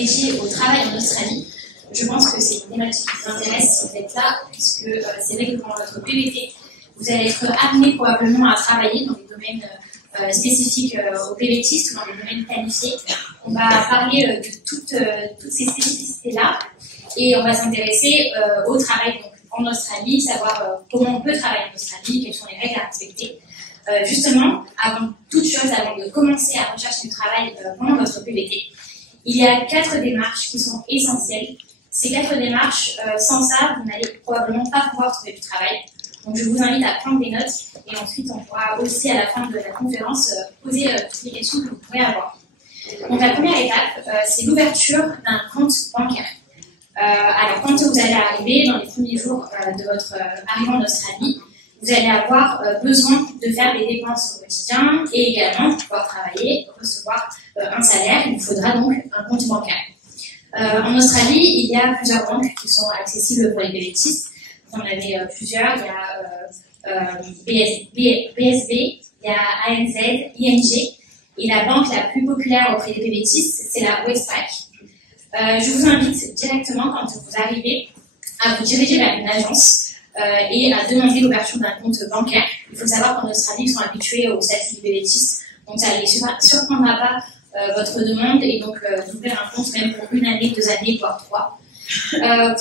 dédié au travail en Australie. Je pense que c'est une thématique qui vous intéresse si vous êtes là, puisque c'est vrai que dans votre PVT, vous allez être amené probablement à travailler dans des domaines spécifiques aux PVTistes ou dans des domaines planifiés. On va parler de toutes ces spécificités-là et on va s'intéresser au travail donc, en Australie, savoir comment on peut travailler en Australie, quelles sont les règles à respecter. Justement, avant toute chose, avant de commencer à rechercher du travail pendant votre PVT, il y a 4 démarches qui sont essentielles. Ces 4 démarches, sans ça, vous n'allez probablement pas pouvoir trouver du travail. Donc je vous invite à prendre des notes et ensuite on pourra aussi à la fin de la conférence poser toutes les questions que vous pourrez avoir. Donc la première étape, c'est l'ouverture d'un compte bancaire. Alors quand vous allez arriver dans les premiers jours de votre arrivée en Australie, vous allez avoir besoin de faire des dépenses au quotidien et également pour pouvoir travailler, recevoir un salaire, il vous faudra donc un compte bancaire. En Australie, il y a plusieurs banques qui sont accessibles pour les PVTistes. Vous en avez plusieurs, il y a BSB, il y a ANZ, ING, et la banque la plus populaire auprès des PVTistes, c'est la Westpac. Je vous invite directement, quand vous arrivez, à vous diriger vers une agence et à demander l'ouverture d'un compte bancaire. Il faut savoir qu'en Australie, ils sont habitués au statut du PVTiste, donc ça ne les surprendra pas votre demande et donc d'ouvrir un compte même pour 1 année, 2 années, voire 3.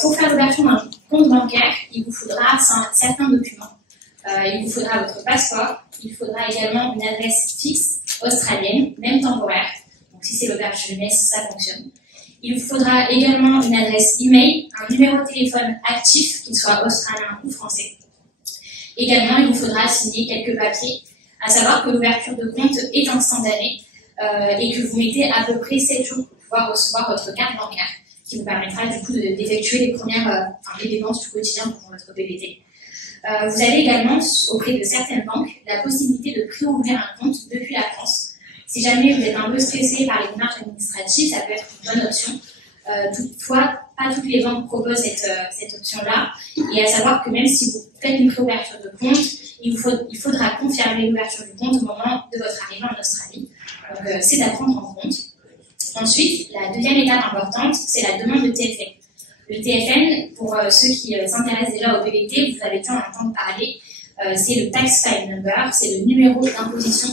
Pour faire l'ouverture d'un compte bancaire, il vous faudra certains documents. Il vous faudra votre passeport, il faudra également une adresse fixe australienne, même temporaire. Donc si c'est l'auberge jeunesse, ça fonctionne. Il vous faudra également une adresse email, un numéro de téléphone actif, qu'il soit australien ou français. Également, il vous faudra signer quelques papiers, à savoir que l'ouverture de compte est instantanée et que vous mettez à peu près 7 jours pour pouvoir recevoir votre carte bancaire, qui vous permettra du coup d'effectuer les premières les dépenses du quotidien pour votre PVT. Vous avez également, auprès de certaines banques, la possibilité de préouvrir un compte depuis la France. Si jamais vous êtes un peu stressé par les démarches administratives, ça peut être une bonne option. Toutefois, pas toutes les banques proposent cette option-là. Et à savoir que même si vous faites une préouverture de compte, il faudra confirmer l'ouverture du compte au moment de votre arrivée en Australie. Donc, c'est à prendre en compte. Ensuite, la deuxième étape importante, c'est la demande de TFN. Le TFN, pour ceux qui s'intéressent déjà au PVT, vous avez dû en entendre parler, c'est le Tax File Number, c'est le numéro d'imposition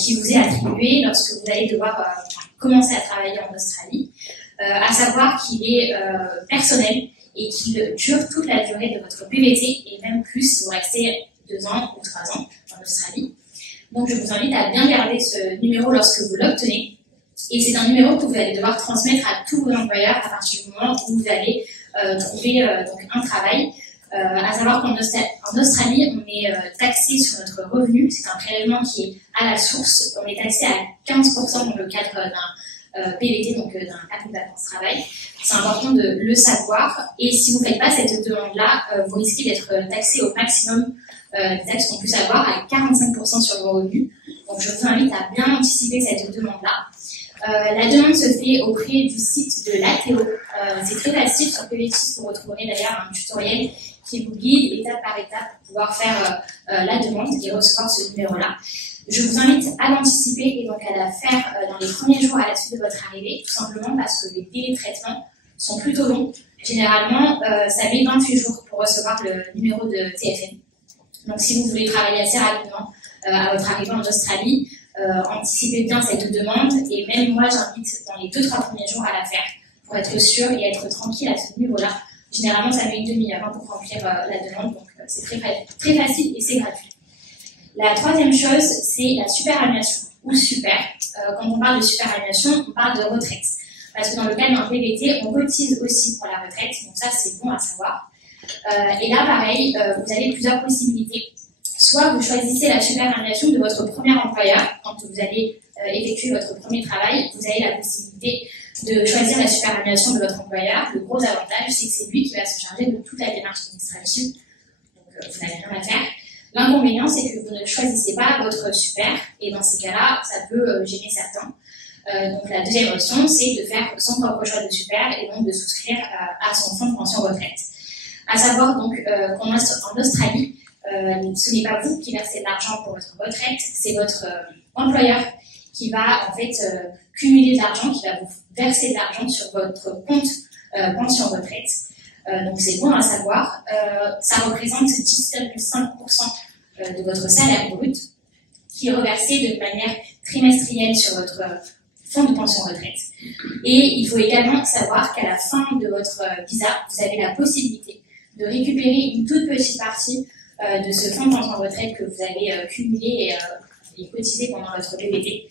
qui vous est attribué lorsque vous allez devoir commencer à travailler en Australie, à savoir qu'il est personnel et qu'il dure toute la durée de votre PVT et même plus si vous restez 2 ans ou 3 ans en Australie. Donc je vous invite à bien garder ce numéro lorsque vous l'obtenez. Et c'est un numéro que vous allez devoir transmettre à tous vos employeurs à partir du moment où vous allez trouver donc un travail. À savoir qu'en Australie, on est taxé sur notre revenu. C'est un prélèvement qui est à la source. On est taxé à 15% dans le cadre d'un PVT, donc d'un permis de vacances-travail. C'est important de le savoir. Et si vous ne faites pas cette demande-là, vous risquez d'être taxé au maximum des taxes qu'on puisse avoir, à 45% sur vos revenus. Donc je vous invite à bien anticiper cette demande-là. La demande se fait auprès du site de l'ATO. C'est très facile sur PVTistes, vous retrouverez d'ailleurs un tutoriel qui vous guide étape par étape pour pouvoir faire la demande et recevoir ce numéro-là. Je vous invite à l'anticiper et donc à la faire dans les premiers jours à la suite de votre arrivée, tout simplement parce que les délais de traitement sont plutôt longs. Généralement, ça met 28 jours pour recevoir le numéro de TFN. Donc si vous voulez travailler assez rapidement à votre arrivée en Australie, anticipez bien cette demande et même moi j'invite dans les 2-3 premiers jours à la faire pour être sûr et être tranquille à ce niveau-là. Généralement ça met 1 demi-heure pour remplir la demande, donc c'est très facile et c'est gratuit. La troisième chose, c'est la superannuation ou super. Quand on parle de superannuation, on parle de retraite. Parce que dans le cadre d'un PVT, on cotise aussi pour la retraite, donc ça c'est bon à savoir. Et là pareil, vous avez plusieurs possibilités. Soit vous choisissez la superannuation de votre premier employeur. Quand vous allez effectuer votre premier travail, vous avez la possibilité de choisir la superannuation de votre employeur. Le gros avantage, c'est que c'est lui qui va se charger de toute la démarche administrative. Donc vous n'avez rien à faire. L'inconvénient, c'est que vous ne choisissez pas votre super. Et dans ces cas-là, ça peut gêner certains. Donc la deuxième option, c'est de faire son propre choix de super et donc de souscrire à son fonds de pension retraite. À savoir donc qu'en Australie, ce n'est pas vous qui versez de l'argent pour votre retraite, c'est votre employeur qui va en fait cumuler de l'argent, qui va vous verser de l'argent sur votre compte pension retraite. Donc c'est bon à savoir. Ça représente 10,5% de votre salaire brut qui est reversé de manière trimestrielle sur votre fonds de pension retraite. Et il faut également savoir qu'à la fin de votre visa, vous avez la possibilité de récupérer une toute petite partie de ce fonds de pension retraite que vous avez cumulé et cotisé pendant votre PVT.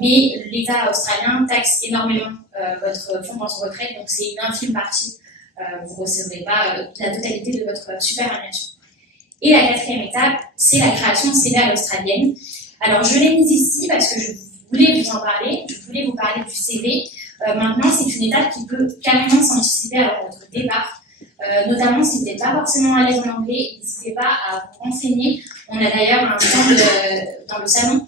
Mais l'État australien taxe énormément votre fonds de pension retraite, donc c'est une infime partie. Vous ne recevrez pas la totalité de votre superannuation. Et la quatrième étape, c'est la création de CV à l'australienne. Alors, je l'ai mise ici parce que je voulais vous en parler, je voulais vous parler du CV. Maintenant, c'est une étape qui peut carrément s'anticiper avant votre départ. Notamment si vous n'êtes pas forcément à l'aise en anglais, n'hésitez pas à vous renseigner. On a d'ailleurs un stand dans le salon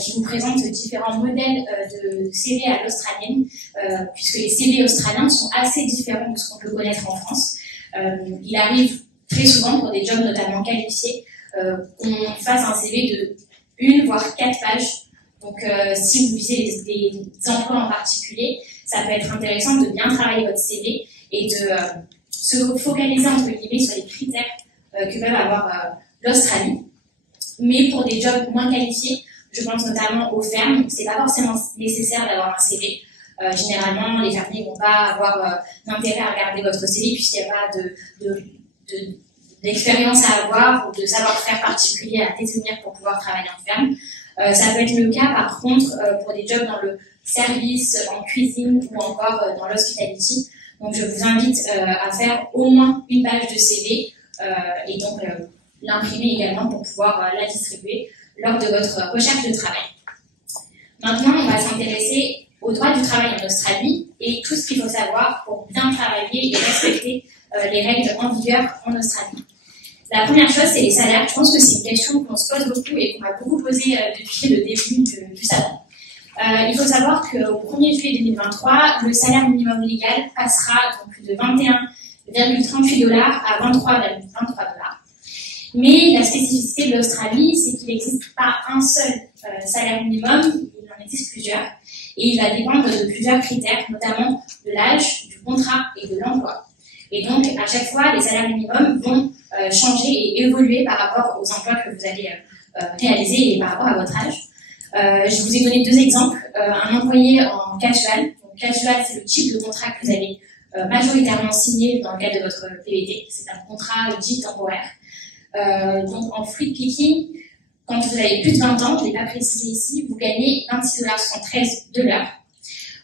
qui vous présente différents modèles de CV à l'australienne, puisque les CV australiens sont assez différents de ce qu'on peut connaître en France. Il arrive très souvent pour des jobs notamment qualifiés qu'on fasse un CV de 1 voire 4 pages. Donc si vous visez des emplois en particulier, ça peut être intéressant de bien travailler votre CV et de se focaliser entre guillemets sur les critères que peuvent avoir l'Australie. Mais pour des jobs moins qualifiés, je pense notamment aux fermes, c'est pas forcément nécessaire d'avoir un CV. Généralement, les fermiers vont pas avoir d'intérêt à regarder votre CV puisqu'il n'y a pas d'expérience à avoir ou de savoir-faire particulier à détenir pour pouvoir travailler en ferme. Ça peut être le cas par contre pour des jobs dans le service, en cuisine ou encore dans l'hospitality. Donc je vous invite à faire au moins une page de CV et donc l'imprimer également pour pouvoir la distribuer lors de votre recherche de travail. Maintenant, on va s'intéresser au droit du travail en Australie et tout ce qu'il faut savoir pour bien travailler et respecter les règles en vigueur en Australie. La première chose, c'est les salaires. Je pense que c'est une question qu'on se pose beaucoup et qu'on m'a beaucoup posée depuis le début du salon. Il faut savoir qu'au 1er juillet 2023, le salaire minimum légal passera donc de 21,38 $ à 23,23 $. Mais la spécificité de l'Australie, c'est qu'il n'existe pas un seul salaire minimum, il en existe plusieurs, et il va dépendre de plusieurs critères, notamment de l'âge, du contrat et de l'emploi. Et donc, à chaque fois, les salaires minimums vont changer et évoluer par rapport aux emplois que vous allez réaliser et par rapport à votre âge. Je vous ai donné 2 exemples. Un employé en casual. Donc, casual, c'est le type de contrat que vous allez majoritairement signer dans le cadre de votre PVT. C'est un contrat dit temporaire. Donc, en fruit picking, quand vous avez plus de 20 ans, je ne l'ai pas précisé ici, vous gagnez 26,73 $ de l'heure.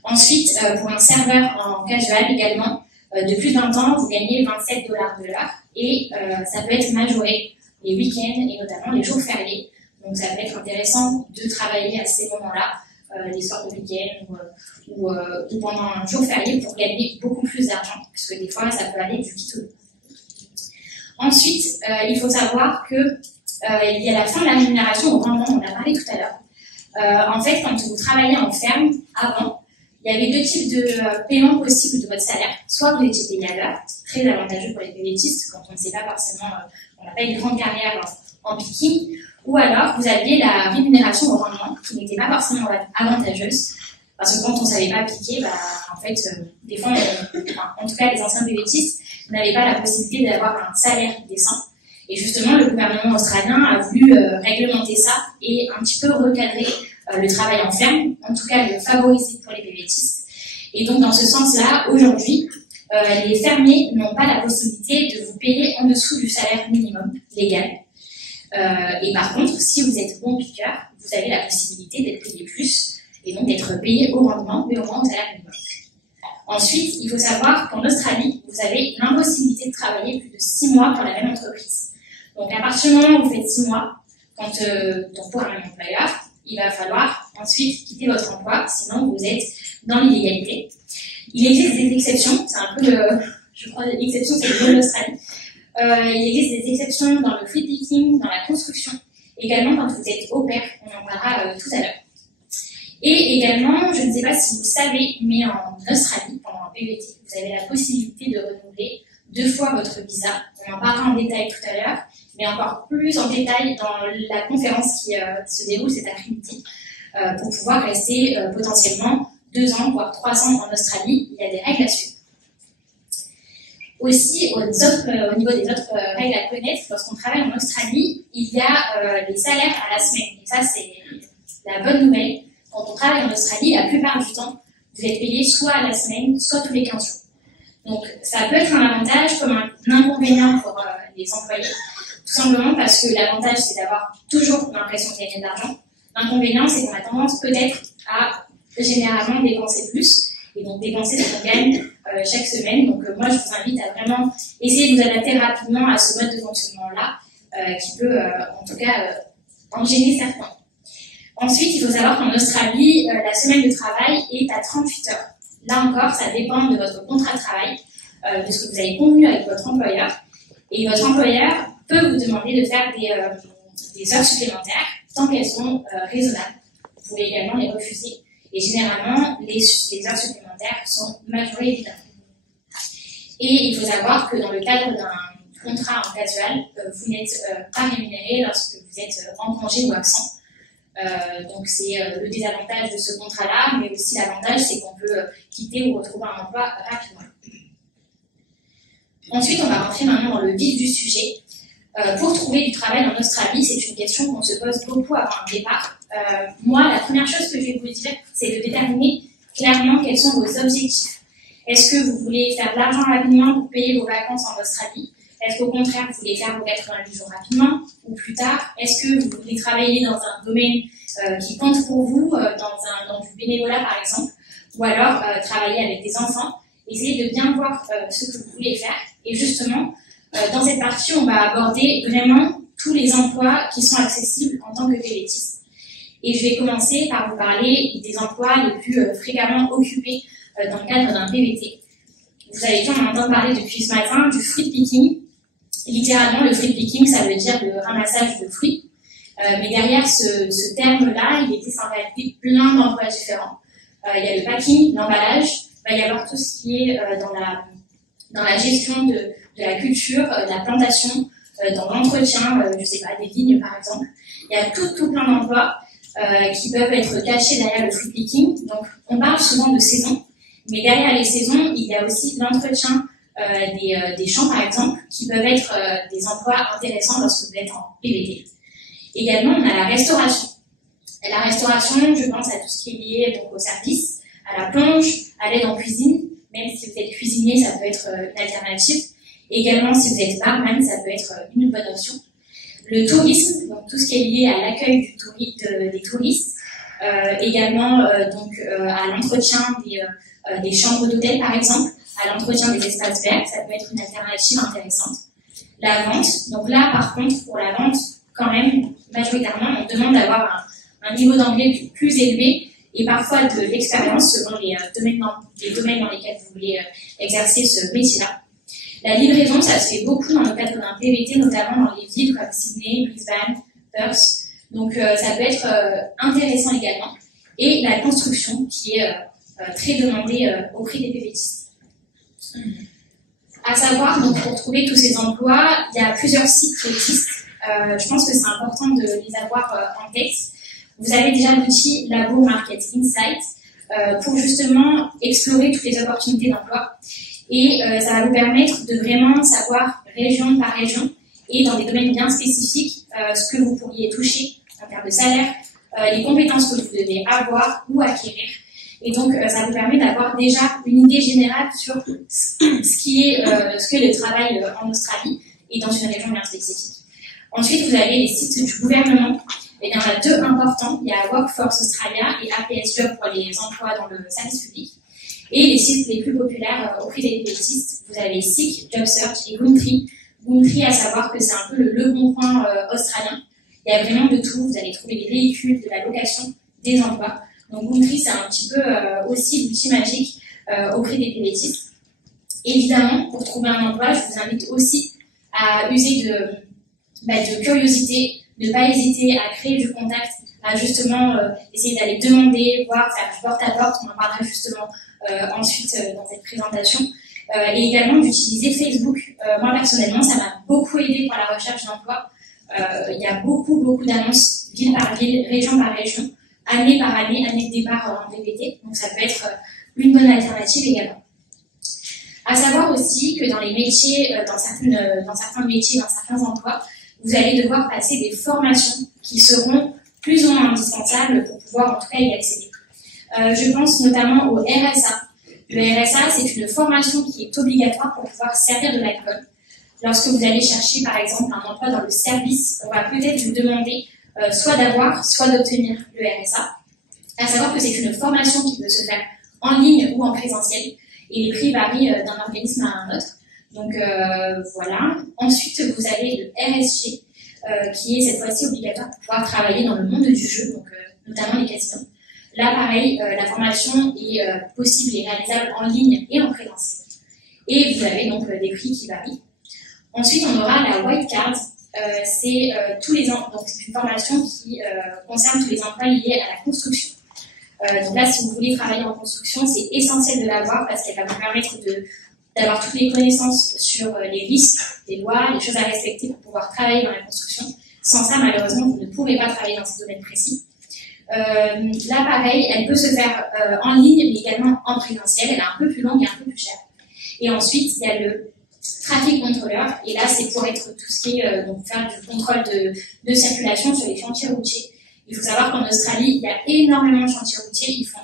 Ensuite, pour un serveur en casual également, de plus de 20 ans, vous gagnez 27 $ de l'heure. Et ça peut être majoré les week-ends et notamment les jours fériés. Donc, ça peut être intéressant de travailler à ces moments-là, les soirs de week-end ou pendant un jour férié pour gagner beaucoup plus d'argent, puisque des fois, ça peut aller du kit au dos. Ensuite, il faut savoir que il y a la fin de la rémunération au rendement, on en a parlé tout à l'heure. En fait, quand vous travaillez en ferme, avant, il y avait 2 types de paiements possibles de votre salaire. Soit vous étiez payé à l'heure, très avantageux pour les PVTistes, quand on ne sait pas forcément, on n'a pas une grande carrière en picking, ou alors vous aviez la rémunération au rendement, qui n'était pas forcément avantageuse, parce que quand on ne savait pas piquer, en fait, des fois, en tout cas les anciens PVTistes, n'avaient pas la possibilité d'avoir un salaire décent. Et justement, le gouvernement australien a voulu réglementer ça et un petit peu recadrer le travail en ferme, en tout cas le favoriser pour les PVTistes. Et donc, dans ce sens-là, aujourd'hui, les fermiers n'ont pas la possibilité de vous payer en dessous du salaire minimum légal. Et par contre, si vous êtes bon piqueur, vous avez la possibilité d'être payé plus et donc d'être payé au rendement, mais au moins au salaire minimum. Ensuite, il faut savoir qu'en Australie, vous avez l'impossibilité de travailler plus de 6 mois pour la même entreprise. Donc, à partir du moment où vous faites 6 mois, donc pour un même employeur, il va falloir ensuite quitter votre emploi, sinon vous êtes dans l'illégalité. Il existe des exceptions, c'est un peu je crois, l'exception, c'est le nom de l'Australie. Il existe des exceptions dans le free picking, dans la construction, également quand vous êtes au pair, on en parlera tout à l'heure. Et également, je ne sais pas si vous savez, mais en Australie, pendant un PVT, vous avez la possibilité de renouveler 2 fois votre visa. On en parlera en détail tout à l'heure, mais encore plus en détail dans la conférence qui se déroule cet après-midi. pour pouvoir rester potentiellement 2 ans, voire 3 ans en Australie. Il y a des règles à suivre. Aussi, au niveau des autres règles à connaître, lorsqu'on travaille en Australie, il y a les salaires à la semaine. Et ça, c'est la bonne nouvelle. Quand on travaille en Australie, la plupart du temps, vous êtes payé soit à la semaine, soit tous les 15 jours. Donc, ça peut être un avantage comme un inconvénient pour les employés. Tout simplement parce que l'avantage, c'est d'avoir toujours l'impression de gagner de l'argent. L'inconvénient, c'est qu'on a tendance peut-être à généralement dépenser plus. Et donc dépenser ce qu'on gagne chaque semaine. Donc moi, je vous invite à vraiment essayer de vous adapter rapidement à ce mode de fonctionnement-là, qui peut en tout cas en gêner certains. Ensuite, il faut savoir qu'en Australie, la semaine de travail est à 38 heures. Là encore, ça dépend de votre contrat de travail, de ce que vous avez convenu avec votre employeur. Et votre employeur peut vous demander de faire des heures supplémentaires tant qu'elles sont raisonnables. Vous pouvez également les refuser. Et généralement, les heures supplémentaires sont majorées évidemment. Et il faut savoir que dans le cadre d'un contrat en casual, vous n'êtes pas rémunéré lorsque vous êtes en congé ou absent. Donc c'est le désavantage de ce contrat-là, mais aussi l'avantage, c'est qu'on peut quitter ou retrouver un emploi rapidement. Ensuite, on va rentrer maintenant dans le vif du sujet. Pour trouver du travail en Australie, c'est une question qu'on se pose beaucoup avant un départ. Moi, la première chose que je vais vous dire, c'est de déterminer clairement quels sont vos objectifs. Est-ce que vous voulez faire de l'argent rapidement pour payer vos vacances en Australie? Est-ce qu'au contraire, vous voulez faire vos 90 jours rapidement ou plus tard? Est-ce que vous voulez travailler dans un domaine qui compte pour vous, dans du bénévolat par exemple, ou alors travailler avec des enfants? Essayez de bien voir ce que vous voulez faire. Et justement, dans cette partie, on va aborder vraiment tous les emplois qui sont accessibles en tant que PVTiste. Et je vais commencer par vous parler des emplois les plus fréquemment occupés dans le cadre d'un PVT. Vous avez dû en entendre parler depuis ce matin du fruit picking. Littéralement, le fruit picking, ça veut dire le ramassage de fruits. Mais derrière ce terme-là, il existe en réalité plein d'emplois différents. Il y a le packing, l'emballage, il va y avoir tout ce qui est dans la gestion de la culture, de la plantation, dans l'entretien, je sais pas, des vignes par exemple. Il y a tout plein d'emplois qui peuvent être cachés derrière le fruit picking. Donc, on parle souvent de saison, mais derrière les saisons, il y a aussi l'entretien des champs par exemple, qui peuvent être des emplois intéressants lorsque vous êtes en PVT. Également, on a la restauration. Et la restauration, je pense à tout ce qui est lié donc, au service, à la plonge, à l'aide en cuisine. Même si vous êtes cuisinier, ça peut être une alternative. Également, si vous êtes barman, ça peut être une bonne option. Le tourisme, donc tout ce qui est lié à l'accueil des touristes. Également, à l'entretien des chambres d'hôtel, par exemple, à l'entretien des espaces verts, ça peut être une alternative intéressante. La vente, donc là, par contre, pour la vente, quand même, majoritairement, on demande d'avoir un niveau d'anglais plus élevé et parfois de l'expérience selon les domaines dans lesquels vous voulez exercer ce métier-là. La livraison, ça se fait beaucoup dans le cadre d'un PVT, notamment dans les villes comme Sydney, Brisbane, Perth. Donc ça peut être intéressant également. Et la construction, qui est très demandée auprès des PVTistes. À savoir, donc, pour trouver tous ces emplois, il y a plusieurs sites qui existent. Je pense que c'est important de les avoir en tête. Vous avez déjà l'outil Labo Market Insight pour justement explorer toutes les opportunités d'emploi. Et ça va vous permettre de vraiment savoir région par région et dans des domaines bien spécifiques ce que vous pourriez toucher en termes de salaire, les compétences que vous devez avoir ou acquérir. Et donc, ça vous permet d'avoir déjà une idée générale sur ce qu'est le travail en Australie et dans une région bien spécifique. Ensuite, vous avez les sites du gouvernement. Et il y en a 2 importants. Il y a Workforce Australia et APS Job pour les emplois dans le service public. Et les sites les plus populaires auprès des PVTistes, vous avez Seek, Job Search et Gumtree. Gumtree, à savoir que c'est un peu le bon coin australien. Il y a vraiment de tout. Vous allez trouver des véhicules, de la location, des emplois. Donc Gumtree, c'est un petit peu aussi l'outil magique auprès des PVTistes. Évidemment, pour trouver un emploi, je vous invite aussi à user de curiosité, ne pas hésiter à créer du contact, à justement essayer d'aller demander, voir, faire du porte-à-porte. On en parlera justement ensuite dans cette présentation. Et également d'utiliser Facebook. Moi, personnellement, ça m'a beaucoup aidé pour la recherche d'emploi. Il y a beaucoup d'annonces, ville par ville, région par région, année par année, année de départ en PPT. Donc ça peut être une bonne alternative également. À savoir aussi que dans les métiers, dans certains métiers, dans certains emplois, vous allez devoir passer des formations qui seront plus ou moins indispensables pour pouvoir en tout cas y accéder. Je pense notamment au RSA. Le RSA, c'est une formation qui est obligatoire pour pouvoir servir de l'alcool. Lorsque vous allez chercher par exemple un emploi dans le service, on va peut-être vous demander soit d'avoir, soit d'obtenir le RSA. À savoir que c'est une formation qui peut se faire en ligne ou en présentiel, et les prix varient d'un organisme à un autre. Donc voilà. Ensuite, vous avez le RSG, qui est cette fois-ci obligatoire pour pouvoir travailler dans le monde du jeu, donc notamment les casinos. Là, pareil, la formation est possible et réalisable en ligne et en présentiel. Et vous avez donc des prix qui varient. Ensuite, on aura la White Card. C'est tous les ans, donc c'est une formation qui concerne tous les emplois liés à la construction. Donc là, si vous voulez travailler en construction, c'est essentiel de l'avoir parce qu'elle va vous permettre d'avoir toutes les connaissances sur les risques, les lois, les choses à respecter pour pouvoir travailler dans la construction. Sans ça, malheureusement, vous ne pourrez pas travailler dans ces domaines précis. Là, pareil, elle peut se faire en ligne, mais également en présentiel. Elle est un peu plus longue et un peu plus chère. Et ensuite, il y a le trafic contrôleur. Et là, c'est pour être tout ce qui est donc faire du contrôle de circulation sur les chantiers routiers. Il faut savoir qu'en Australie, il y a énormément de chantiers routiers. Ils font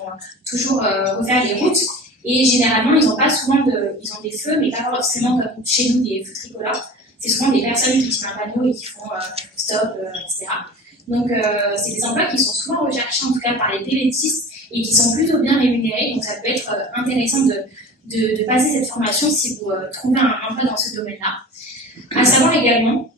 toujours refaire les routes. Et généralement, ils n'ont pas souvent ils ont des feux, mais pas forcément comme chez nous, des feux tricolores. C'est souvent des personnes qui tiennent un panneau et qui font stop, etc. Donc, c'est des emplois qui sont souvent recherchés, en tout cas par les PVTistes, et qui sont plutôt bien rémunérés. Donc, ça peut être intéressant de passer cette formation si vous trouvez un emploi dans ce domaine-là. À savoir également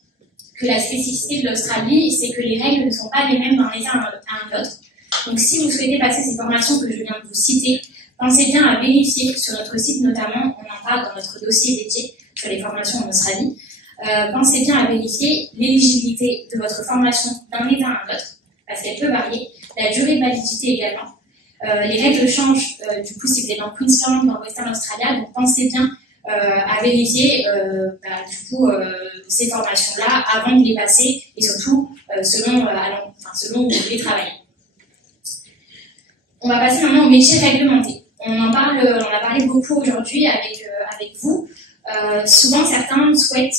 que la spécificité de l'Australie, c'est que les règles ne sont pas les mêmes d'un État à un autre. Donc, si vous souhaitez passer ces formations que je viens de vous citer, pensez bien à vérifier sur notre site, notamment, on en parle dans notre dossier dédié sur les formations en Australie. Pensez bien à vérifier l'éligibilité de votre formation d'un État à un autre, parce qu'elle peut varier, la durée de validité également. Les règles changent, du coup, si vous êtes dans Queensland, dans Western Australia, donc pensez bien à vérifier ces formations-là avant de les passer, et surtout selon où vous voulez travailler. On va passer maintenant au métier réglementé. On a parlé beaucoup aujourd'hui avec vous. Souvent, certains souhaitent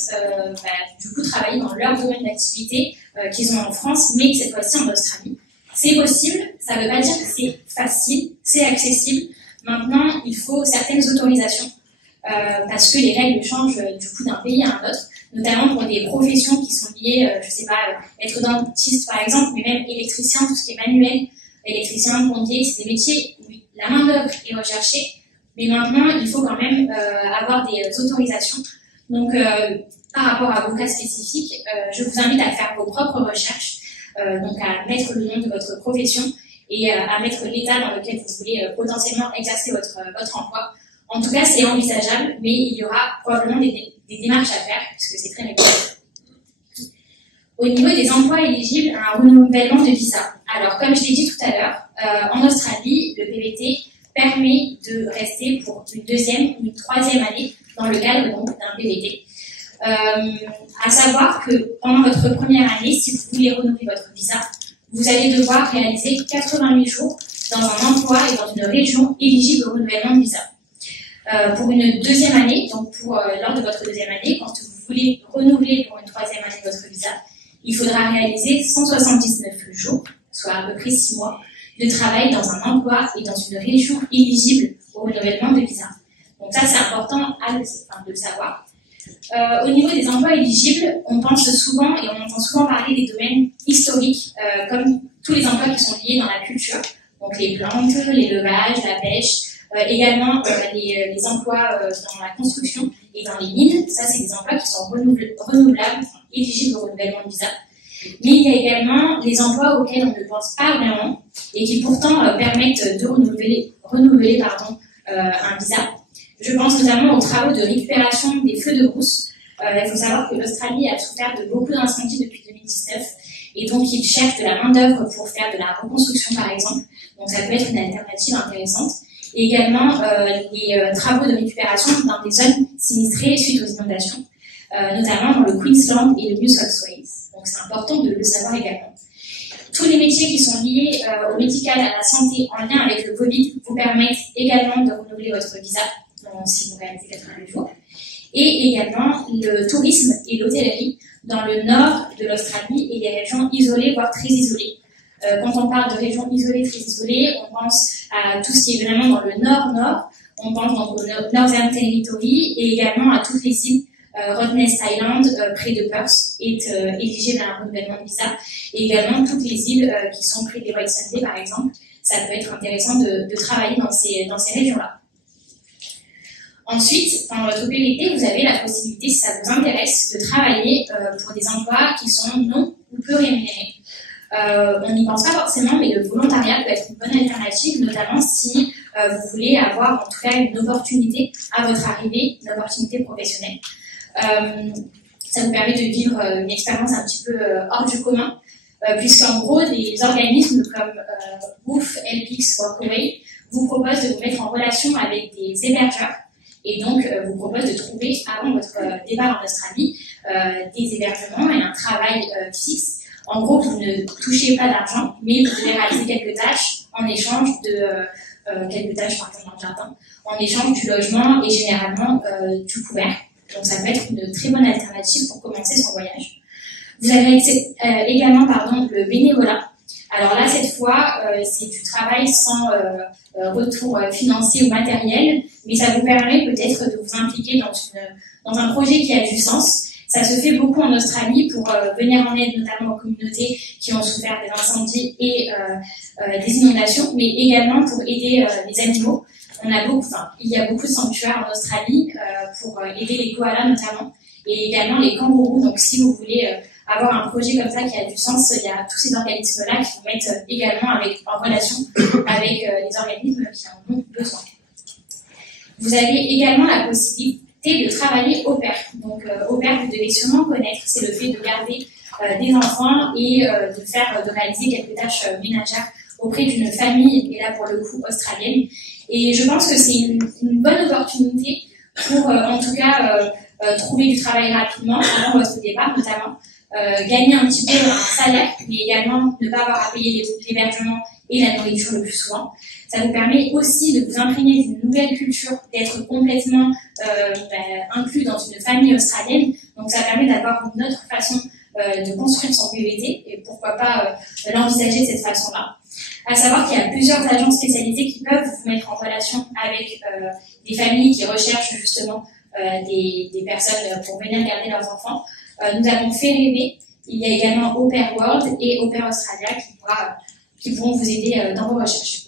du coup travailler dans leur domaine d'activité qu'ils ont en France, mais cette fois-ci en Australie. C'est possible, ça ne veut pas dire que c'est facile, c'est accessible. Maintenant, il faut certaines autorisations parce que les règles changent du coup d'un pays à un autre, notamment pour des professions qui sont liées, je sais pas, être dentiste par exemple, mais même électricien, tout ce qui est manuel, électricien, plombier, c'est des métiers où la main-d'œuvre est recherchée. Mais maintenant, il faut quand même avoir des autorisations. Donc, par rapport à vos cas spécifiques, je vous invite à faire vos propres recherches, donc à mettre le nom de votre profession et à mettre l'état dans lequel vous voulez potentiellement exercer votre emploi. En tout cas, c'est envisageable, mais il y aura probablement des démarches à faire, puisque c'est très réglementé. Au niveau des emplois éligibles à un renouvellement de visa. Alors, comme je l'ai dit tout à l'heure, en Australie, le PVT permet de rester pour une deuxième ou une troisième année dans le cadre donc d'un PVT. À savoir que pendant votre première année, si vous voulez renouveler votre visa, vous allez devoir réaliser 88 jours dans un emploi et dans une région éligible au renouvellement de visa. Pour une deuxième année, donc lors de votre deuxième année, quand vous voulez renouveler pour une troisième année votre visa, il faudra réaliser 179 jours, soit à peu près 6 mois, de travail dans un emploi et dans une région éligible au renouvellement de visa. Donc ça, c'est important de le savoir. Au niveau des emplois éligibles, on pense souvent et on entend souvent parler des domaines historiques, comme tous les emplois qui sont liés dans la culture, donc les plantes, l'élevage, la pêche, également les emplois dans la construction et dans les mines. Ça, c'est des emplois qui sont renouvelables, éligibles au renouvellement de visa. Mais il y a également des emplois auxquels on ne pense pas vraiment et qui pourtant permettent de renouveler un visa. Je pense notamment aux travaux de récupération des feux de brousse. Il faut savoir que l'Australie a souffert de beaucoup d'incendies depuis 2019 et donc ils cherchent de la main-d'œuvre pour faire de la reconstruction par exemple. Donc ça peut être une alternative intéressante. Et également les travaux de récupération dans des zones sinistrées suite aux inondations, notamment dans le Queensland et le New South Wales. Donc c'est important de le savoir également. Tous les métiers qui sont liés au médical, à la santé, en lien avec le Covid, vous permettent également de renouveler votre visa si vous réalisez 90 jours. Et également le tourisme et l'hôtellerie dans le nord de l'Australie et les régions isolées, voire très isolées. Quand on parle de régions isolées, très isolées, on pense à tout ce qui est vraiment dans le nord-nord, on pense donc au Northern Territory et également à toutes les îles. Rottnest Island, près de Perth, est éligible à un renouvellement de visa. Et également toutes les îles qui sont près des Whitsunday, par exemple. Ça peut être intéressant de travailler dans ces régions-là. Ensuite, dans votre PVT, vous avez la possibilité, si ça vous intéresse, de travailler pour des emplois qui sont non ou peu rémunérés. On n'y pense pas forcément, mais le volontariat peut être une bonne alternative, notamment si vous voulez avoir en tout cas une opportunité à votre arrivée, une opportunité professionnelle. Ça vous permet de vivre une expérience un petit peu hors du commun, puisqu'en gros, des organismes comme WOOF, LPX, Workaway vous proposent de vous mettre en relation avec des hébergeurs et donc vous proposent de trouver, avant votre départ en Australie, des hébergements et un travail fixe. En gros, vous ne touchez pas d'argent, mais vous devez réaliser quelques tâches en échange de quelques tâches, par exemple dans le jardin, en échange du logement et généralement du couvert. Donc ça peut être une très bonne alternative pour commencer son voyage. Vous avez également le bénévolat. Alors là, cette fois, c'est du travail sans retour financier ou matériel, mais ça vous permet peut-être de vous impliquer dans un projet qui a du sens. Ça se fait beaucoup en Australie pour venir en aide notamment aux communautés qui ont souffert des incendies et des inondations, mais également pour aider les animaux. Il y a beaucoup de sanctuaires en Australie pour aider les koalas notamment, et également les kangourous. Donc si vous voulez avoir un projet comme ça qui a du sens, il y a tous ces organismes-là qui vous mettent également en relation avec les organismes qui en ont besoin. Vous avez également la possibilité de travailler au pair. Donc au pair, vous devez sûrement connaître, c'est le fait de garder des enfants et de réaliser quelques tâches ménagères auprès d'une famille, et là pour le coup australienne. Et je pense que c'est une bonne opportunité pour, en tout cas, trouver du travail rapidement, avant votre départ notamment, gagner un petit peu un salaire, mais également ne pas avoir à payer l'hébergement et la nourriture le plus souvent. Ça vous permet aussi de vous imprégner d'une nouvelle culture, d'être complètement inclus dans une famille australienne. Donc ça permet d'avoir une autre façon de construire son PVT, et pourquoi pas l'envisager de cette façon-là. À savoir qu'il y a plusieurs agences spécialisées qui peuvent vous mettre en relation avec des familles qui recherchent justement des personnes pour venir garder leurs enfants. Nous avons fait rêver. Il y a également Au Pair World et Au Pair Australia qui pourront vous aider dans vos recherches.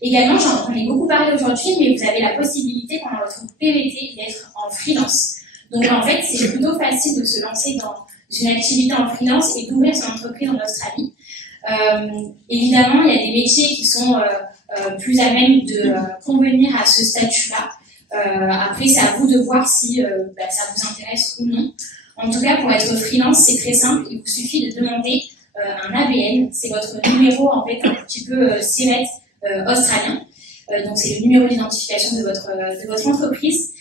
Également, j'en ai beaucoup parlé aujourd'hui, mais vous avez la possibilité pendant votre PVT d'être en freelance. Donc en fait, c'est plutôt facile de se lancer dans une activité en freelance et d'ouvrir son entreprise en Australie. Évidemment, il y a des métiers qui sont plus à même de convenir à ce statut-là. Après, c'est à vous de voir si ça vous intéresse ou non. En tout cas, pour être freelance, c'est très simple. Il vous suffit de demander un ABN. C'est votre numéro, en fait, un petit peu SIRET australien. Donc, c'est le numéro d'identification de votre entreprise.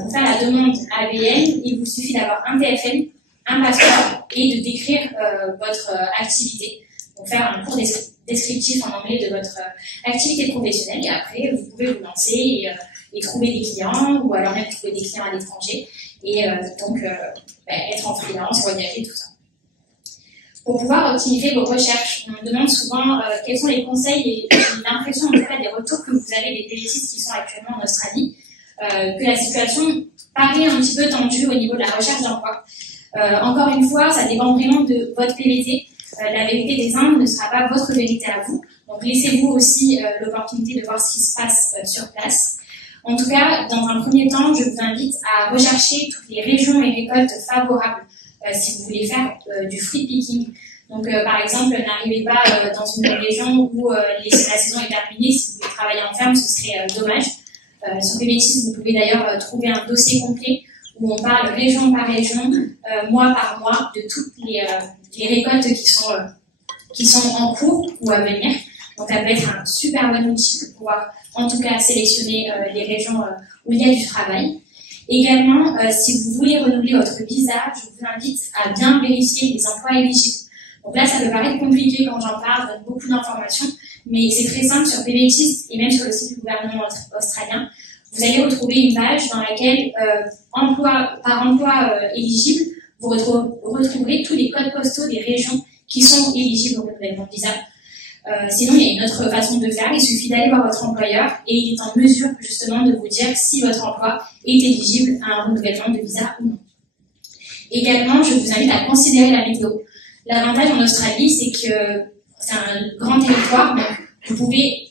Pour faire la demande ABN, il vous suffit d'avoir un TFN, un passeport et de décrire votre activité. Donc, faire un court descriptif en anglais de votre activité professionnelle, et après, vous pouvez vous lancer et trouver des clients, ou alors même trouver des clients à l'étranger, et donc être en freelance, voyager, tout ça. Pour pouvoir optimiser vos recherches, on me demande souvent quels sont les conseils et l'impression, en tout cas, des retours que vous avez des PVTistes qui sont actuellement en Australie, que la situation paraît un petit peu tendue au niveau de la recherche d'emploi. Encore une fois, ça dépend vraiment de votre PVT. La vérité des Indes ne sera pas votre vérité à vous. Donc laissez-vous aussi l'opportunité de voir ce qui se passe sur place. En tout cas, dans un premier temps, je vous invite à rechercher toutes les régions et récoltes favorables si vous voulez faire du fruit picking. Donc par exemple, n'arrivez pas dans une région où la saison est terminée. Si vous voulez travailler en ferme, ce serait dommage. Sur PVT, vous pouvez d'ailleurs trouver un dossier complet où on parle région par région, mois par mois, de toutes les récoltes qui sont en cours ou à venir. Donc ça peut être un super bon outil pour pouvoir en tout cas sélectionner les régions où il y a du travail. Également, si vous voulez renouveler votre visa, je vous invite à bien vérifier les emplois éligibles. Donc là, ça peut paraître compliqué quand j'en parle, donne beaucoup d'informations, mais c'est très simple sur PBHIS et même sur le site du gouvernement australien. Vous allez retrouver une page dans laquelle, par emploi éligible, vous retrouverez tous les codes postaux des régions qui sont éligibles au renouvellement de visa. Sinon, il y a une autre façon de faire. Il suffit d'aller voir votre employeur et il est en mesure justement de vous dire si votre emploi est éligible à un renouvellement de visa ou non. Également, je vous invite à considérer la météo. L'avantage en Australie, c'est que c'est un grand territoire, donc vous pouvez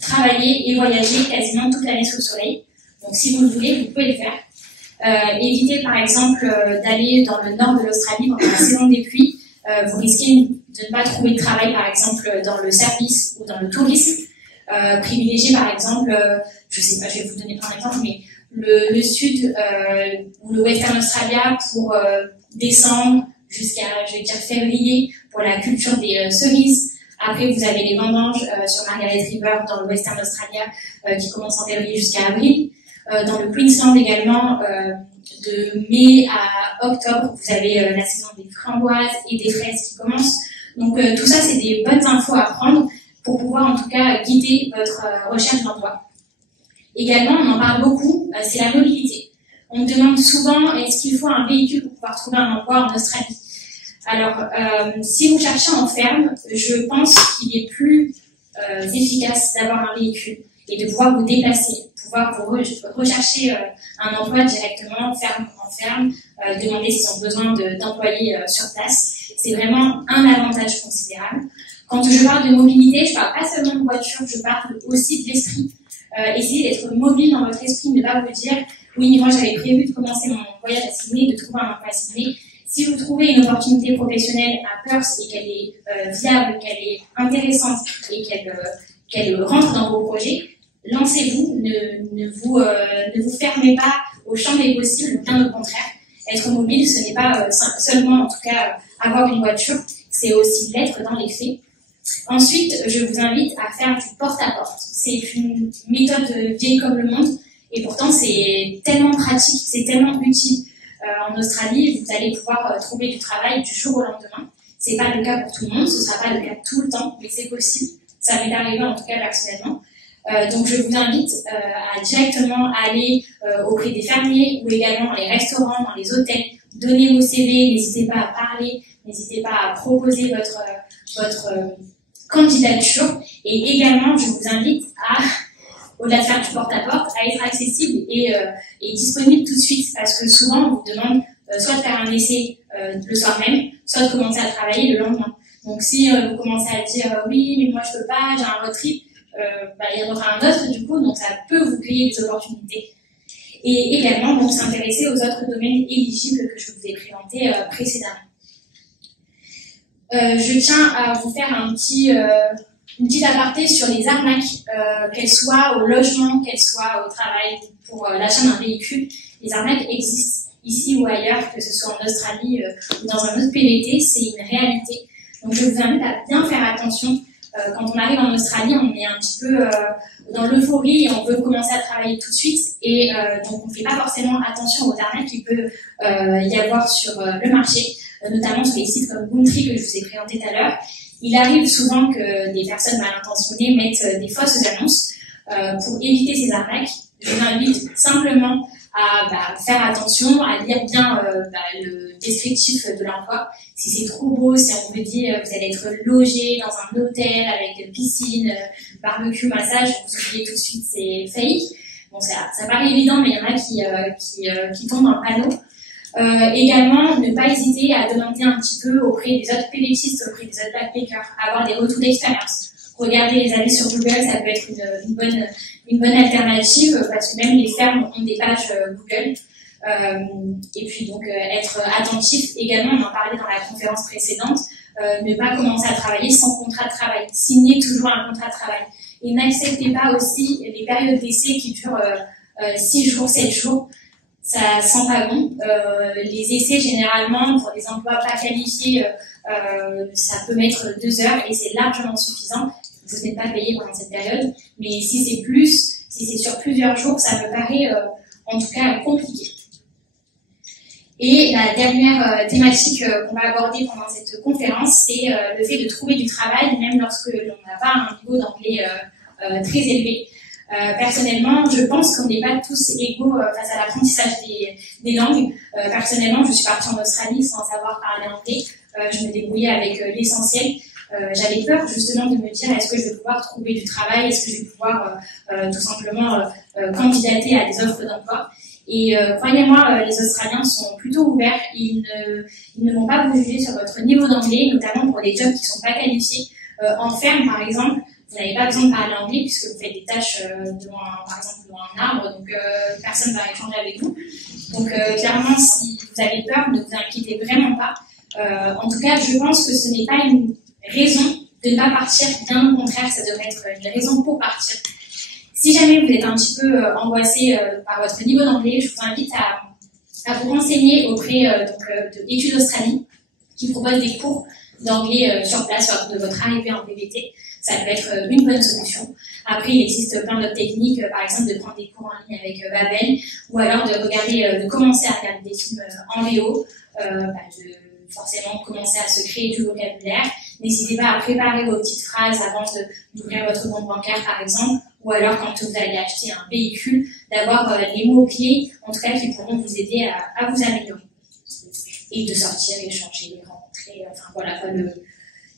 travailler et voyager quasiment toute l'année sous le soleil. Donc si vous le voulez, vous pouvez le faire. Évitez par exemple d'aller dans le nord de l'Australie pendant la saison des pluies. Vous risquez de ne pas trouver de travail par exemple dans le service ou dans le tourisme. Privilégiez par exemple, je sais pas, je vais vous donner plein d'exemples, mais le sud ou le Western Australia pour décembre jusqu'à, je vais dire, février pour la culture des cerises. Après, vous avez les vendanges sur Margaret River dans le Western Australia qui commencent en février jusqu'à avril. Dans le Queensland également, de mai à octobre, vous avez la saison des framboises et des fraises qui commence. Donc tout ça, c'est des bonnes infos à prendre pour pouvoir en tout cas guider votre recherche d'emploi. Également, on en parle beaucoup, c'est la mobilité. On me demande souvent, est-ce qu'il faut un véhicule pour pouvoir trouver un emploi en Australie? Alors, si vous cherchez en ferme, je pense qu'il est plus efficace d'avoir un véhicule et de pouvoir vous déplacer, pouvoir vous rechercher un emploi directement, ferme en ferme, demander s'ils ont besoin d'employés sur place. C'est vraiment un avantage considérable. Quand je parle de mobilité, je ne parle pas seulement de voiture, je parle aussi de l'esprit. Essayez d'être mobile dans votre esprit, ne pas vous dire « oui, moi j'avais prévu de commencer mon voyage à Sydney, de trouver un emploi à Sydney ». Si vous trouvez une opportunité professionnelle à Perth et qu'elle est viable, qu'elle est intéressante et qu'elle rentre dans vos projets, lancez-vous, ne vous fermez pas au champ des possibles, bien au contraire. Être mobile, ce n'est pas seulement, en tout cas, avoir une voiture, c'est aussi l'être dans les faits. Ensuite, je vous invite à faire du porte-à-porte. C'est une méthode vieille comme le monde, et pourtant c'est tellement pratique, c'est tellement utile. En Australie, vous allez pouvoir trouver du travail du jour au lendemain. C'est pas le cas pour tout le monde, ce sera pas le cas tout le temps, mais c'est possible. Ça m'est arrivé en tout cas personnellement. Donc je vous invite à directement aller auprès des fermiers ou également dans les restaurants, dans les hôtels. Donnez vos CV, n'hésitez pas à parler, n'hésitez pas à proposer votre candidature. Et également, je vous invite à, au-delà de faire du porte-à-porte, à être accessible et disponible tout de suite, parce que souvent, on vous demande soit de faire un essai le soir même, soit de commencer à travailler le lendemain. Donc si vous commencez à dire oui, mais moi je peux pas, j'ai un road trip, il y en aura un autre du coup, donc ça peut vous créer des opportunités. Et également, donc s'intéresser aux autres domaines éligibles que je vous ai présentés précédemment. Je tiens à vous faire une petite aparté sur les arnaques, qu'elles soient au logement, qu'elles soient au travail, pour l'achat d'un véhicule. Les arnaques existent ici ou ailleurs, que ce soit en Australie ou dans un autre PVT, c'est une réalité. Donc je vous invite à bien faire attention. Quand on arrive en Australie, on est un petit peu dans l'euphorie et on veut commencer à travailler tout de suite. Et donc on ne fait pas forcément attention aux arnaques qu'il peut y avoir sur le marché, notamment sur les sites comme Gumtree que je vous ai présenté tout à l'heure. Il arrive souvent que des personnes mal intentionnées mettent des fausses annonces. Pour éviter ces arnaques, je vous invite simplement à faire attention, à lire bien le descriptif de l'emploi. Si c'est trop beau, si on vous dit vous allez être logé dans un hôtel avec piscine, barbecue, massage, vous oubliez tout de suite, c'est fake. Bon, ça paraît évident, mais il y en a qui tombent dans le panneau. Également, ne pas hésiter à demander un petit peu auprès des autres PVTistes, auprès des autres backpackers, avoir des retours d'expérience. Regardez les avis sur Google, ça peut être une bonne alternative, parce que même les fermes ont des pages Google. Et puis donc être attentif également, on en parlait dans la conférence précédente, ne pas commencer à travailler sans contrat de travail. Signez toujours un contrat de travail. Et n'acceptez pas aussi les périodes d'essai qui durent 6 jours, 7 jours. Ça sent pas bon. Les essais, généralement, pour des emplois pas qualifiés, ça peut mettre 2 heures et c'est largement suffisant. Vous n'êtes pas payé pendant cette période. Mais si c'est plus, si c'est sur plusieurs jours, ça me paraît en tout cas compliqué. Et la dernière thématique qu'on va aborder pendant cette conférence, c'est le fait de trouver du travail, même lorsque l'on n'a pas un niveau d'anglais très élevé. Personnellement, je pense qu'on n'est pas tous égaux face à l'apprentissage des langues. Personnellement, je suis partie en Australie sans savoir parler anglais. Je me débrouillais avec l'essentiel. J'avais peur justement de me dire est-ce que je vais pouvoir trouver du travail, est-ce que je vais pouvoir tout simplement candidater à des offres d'emploi. Et croyez-moi, les Australiens sont plutôt ouverts. Ils ne vont pas vous juger sur votre niveau d'anglais, notamment pour des jobs qui ne sont pas qualifiés. En ferme, par exemple, vous n'avez pas besoin de parler anglais puisque vous faites des tâches par exemple devant un arbre, donc personne ne va échanger avec vous. Donc clairement, si vous avez peur, ne vous inquiétez vraiment pas. En tout cas, je pense que ce n'est pas une raison de ne pas partir, bien au contraire, ça devrait être une raison pour partir. Si jamais vous êtes un petit peu angoissé par votre niveau d'anglais, je vous invite à vous renseigner auprès de Études Australie, qui propose des cours d'anglais sur place lors de votre arrivée en PVT. Ça peut être une bonne solution. Après, il existe plein d'autres techniques, par exemple de prendre des cours en ligne avec Babel, ou alors de commencer à regarder des films en VO, de forcément commencer à se créer du vocabulaire. N'hésitez pas à préparer vos petites phrases avant d'ouvrir votre compte bancaire, par exemple, ou alors quand vous allez acheter un véhicule, d'avoir les mots-clés, en tout cas, qui pourront vous aider à vous améliorer. Et de sortir, échanger, rencontrer, enfin voilà,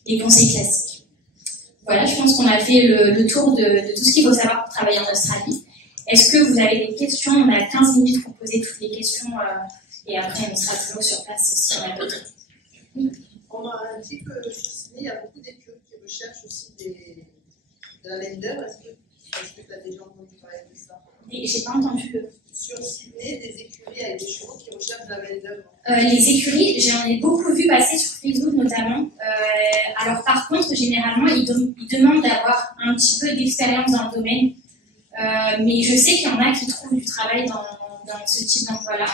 les conseils classiques. Voilà, je pense qu'on a fait le tour de tout ce qu'il faut savoir pour travailler en Australie. Est-ce que vous avez des questions? On a 15 minutes pour poser toutes les questions et après on sera toujours sur place si on a d'autres. Oui. On m'a dit que il y a beaucoup d'écuries qui recherchent aussi de la main-d'œuvre. Est-ce que tu as déjà entendu parler de ça? J'ai pas entendu le. Sur Sydney, des écuries avec des chevaux qui recherchent de la main-d'œuvre. Les écuries, j'en ai beaucoup vu passer sur Facebook notamment. Alors par contre, généralement, ils demandent d'avoir un petit peu d'expérience dans le domaine. Mais je sais qu'il y en a qui trouvent du travail dans ce type d'emploi-là.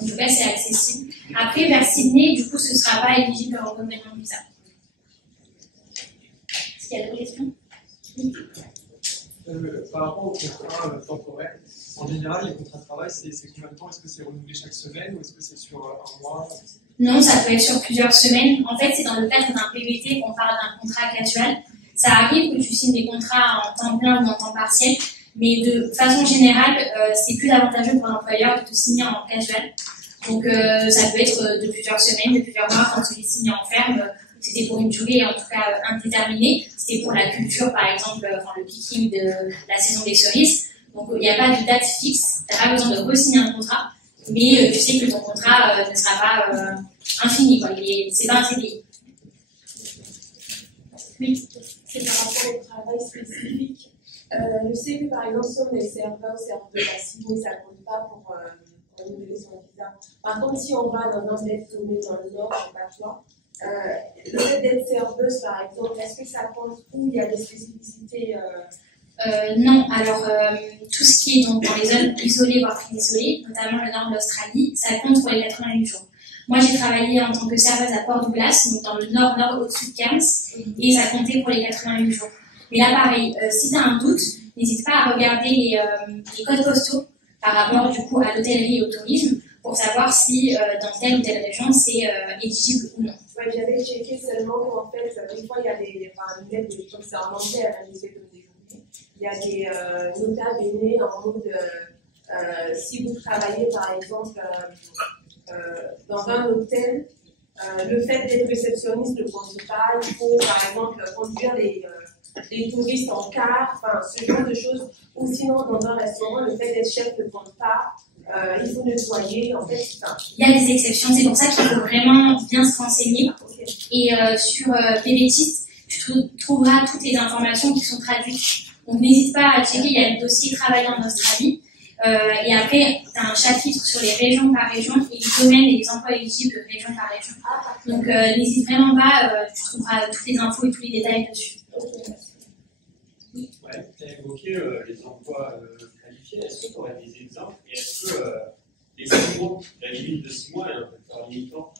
En tout cas, c'est accessible. Après, vers Sydney, du coup, ce ne sera pas éligible au renouvellement de visa. Est-ce qu'il y a d'autres questions? Oui. Par rapport au contrat temporaire, en général, les contrats de travail, c'est combien de temps? Est-ce que c'est renouvelé chaque semaine ou est-ce que c'est sur un mois? Non, ça peut être sur plusieurs semaines. En fait, c'est dans le cadre d'un PVT qu'on parle d'un contrat casual. Ça arrive que tu signes des contrats en temps plein ou en temps partiel, mais de façon générale, c'est plus avantageux pour l'employeur de te signer en casual. Donc, ça peut être de plusieurs semaines, de plusieurs mois. Quand tu les signes en ferme, c'était pour une durée en tout cas indéterminée. C'était pour la culture, par exemple, le picking de la saison des cerises. Donc, il n'y a pas de date fixe. Tu n'as pas besoin de re-signer un contrat, mais tu sais que ton contrat ne sera pas infini. C'est pas un CDI. Oui, c'est par rapport au travail spécifique. Je sais que par exemple, si on est serveur à Sydney, ça ne compte pas pour renouveler son visa. Par contre, si on va dans un bête tourné dans le nord, je ne sais pas quoi, le fait d'être serveuse, par exemple, est-ce que ça compte ou il y a des spécificités Non, alors tout ce qui est donc dans les zones isolées, voire très isolées, notamment le nord de l'Australie, ça compte pour les 88 jours. Moi, j'ai travaillé en tant que serveuse à Port Douglas, donc dans le nord au-dessus de Cairns, et ça comptait pour les 88 jours. Mais là, pareil, si tu as un doute, n'hésite pas à regarder les codes postaux par rapport du coup à l'hôtellerie et au tourisme pour savoir si dans telle ou telle région c'est éligible ou non. Ouais, j'avais checké seulement qu'en fait, des fois, il y a comme c'est en anglais, il y a des nota bene en mode si vous travaillez par exemple dans un hôtel, le fait d'être réceptionniste ne compte pas, il faut par exemple conduire les touristes en car, enfin ce genre de choses, ou sinon dans un restaurant, le fait d'être chef ne compte pas, il faut nettoyer, en fait, il y a des exceptions, c'est pour ça qu'il faut vraiment bien se renseigner. Et sur PVTist, tu trouveras toutes les informations qui sont traduites. Donc n'hésite pas à checker, il y a le dossier travail en Australie. Et après, tu as un chapitre sur les régions par région et les domaines et les emplois éligibles de région par région. Donc n'hésite vraiment pas, tu trouveras toutes les infos et tous les détails dessus. Ouais, tu as évoqué les emplois qualifiés. Est-ce que tu aurais des exemples? Et est-ce que les 6 mois, la limite de 6 mois est un facteur limitant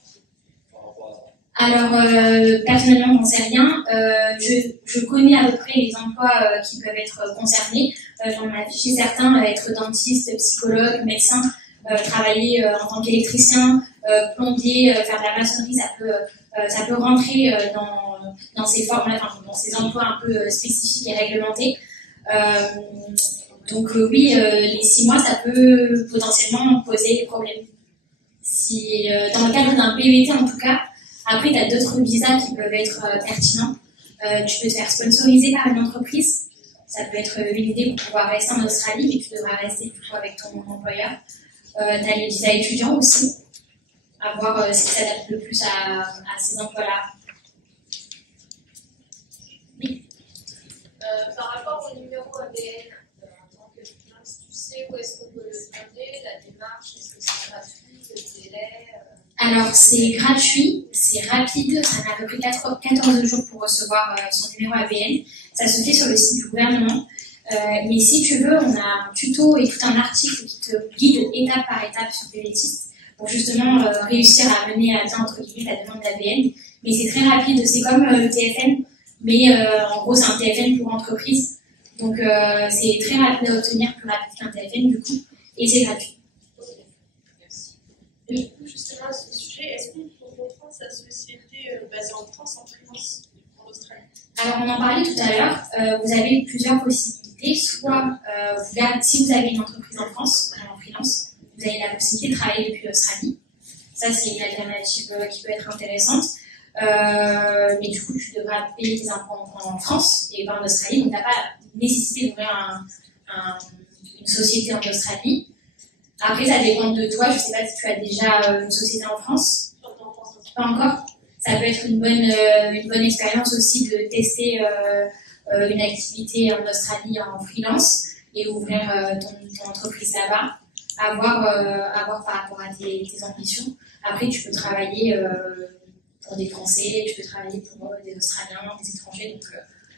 par rapport à ça? Alors, personnellement, j'en sais rien. Je connais à peu près les emplois qui peuvent être concernés. J'en ai affiché certains, être dentiste, psychologue, médecin, travailler en tant qu'électricien, plombier, faire de la maçonnerie, ça peut rentrer dans ces formes, enfin, dans ces emplois un peu spécifiques et réglementés. Donc oui, les 6 mois, ça peut potentiellement poser des problèmes. Si, dans le cadre d'un PET en tout cas, après tu as d'autres visas qui peuvent être pertinents. Tu peux te faire sponsoriser par une entreprise. Ça peut être une idée pour pouvoir rester en Australie, mais tu devras rester plutôt avec ton employeur. Tu as les visas étudiants aussi, à voir si ça s'adapte le plus à ces emplois-là. Oui. Par rapport au numéro ABN, en tant que freelance, tu sais où est-ce qu'on peut le demander, la démarche, est-ce que c'est gratuit, le délai Alors, c'est gratuit, c'est rapide, ça met à peu près 14 jours pour recevoir son numéro ABN. Ça se fait sur le site du gouvernement. Mais si tu veux, on a un tuto et tout un article qui te guide étape par étape sur PVTist pour justement réussir à mener à bien, entre guillemets, ta demande d'ABN. Mais c'est très rapide, c'est comme le TFN, mais en gros, c'est un TFN pour entreprise. Donc, c'est très rapide à obtenir, plus rapide qu'un TFN du coup, et c'est gratuit. Et du coup, justement, à ce sujet, est-ce qu'on peut reprendre sa société basée en France en freelance en Australie? Alors, on en parlait tout à l'heure. Vous avez plusieurs possibilités. Soit, si vous avez une entreprise en France, en freelance, vous avez la possibilité de travailler depuis l'Australie. Ça, c'est une alternative qui peut être intéressante. Mais du coup, tu devras payer tes impôts en France et pas en Australie. Donc, tu n'as pas la nécessité d'ouvrir une société en Australie. Après, ça dépend de toi. Je ne sais pas si tu as déjà une société en France. Pas encore. Ça peut être une bonne expérience aussi de tester une activité en Australie en freelance et ouvrir ton entreprise là-bas. À voir par rapport à tes ambitions. Après, tu peux travailler pour des Français, tu peux travailler pour des Australiens, des étrangers. Donc,